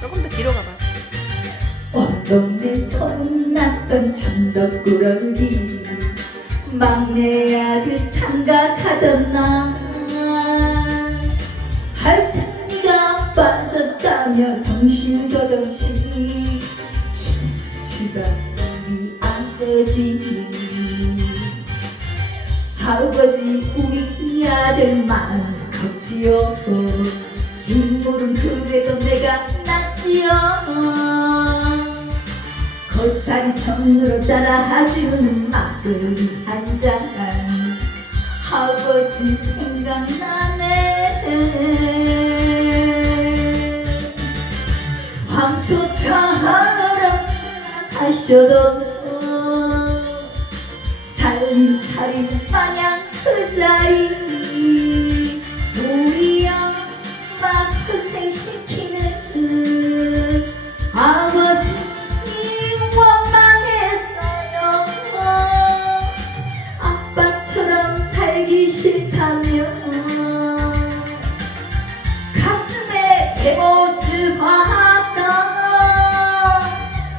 조금 더 뒤로 가봐. 온 동네 소문났던 천덕꾸러기 막내 아들 장가가던 날 할머니가 빠졌다며 덩실거덩실 치다 우리 아버지 아버지 우리 아들만 컸지요. 인물은 그래도 내가 낫지요. 고사리 손으로 따라주는 막걸리 한잔 아버지 생각나네 하셔도 살림살이 마냥 그 자리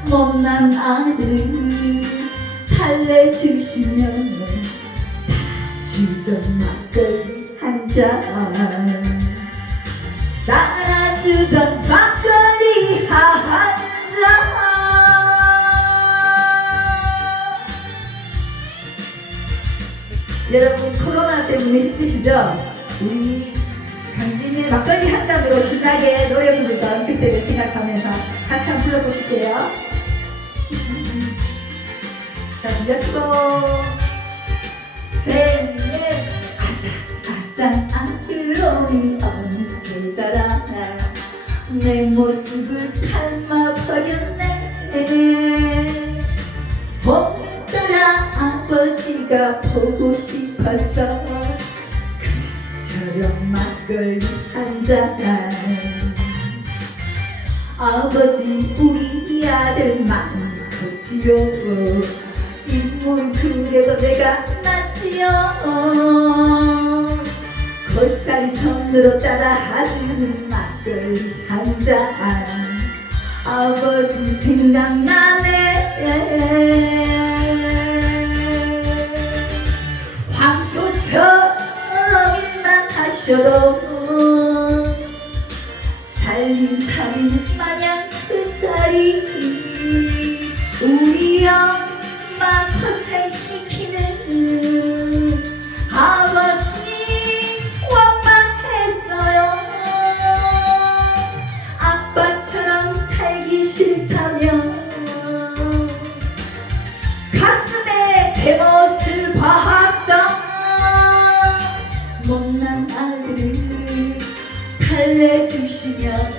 못난 아들 달래 주시면 주던 막걸리 한잔 따라주던 막걸리 한잔 여러분 코로나 때문에 힘드시죠? 우리 강진의 막걸리 한 잔으로 신나게 노래 부르던 그때를 생각하면서 같이 한번 불러보실게요. 자, 준비하시고 셋넷 아장 아장 아들놈이 어느새 자라나. 내 모습을 닮아버렸네. 보따라 아버지가 보고 싶어서 저런 막걸리 한잔 아버지 우리 아들만 컸지요 인물 그래도 내가 낫지요. 고사리 손으로 따라주는 막걸리 한잔. 아버지 생각나네. 황소처럼 일만 하셔도 살림살이는 마냥 그 자리 아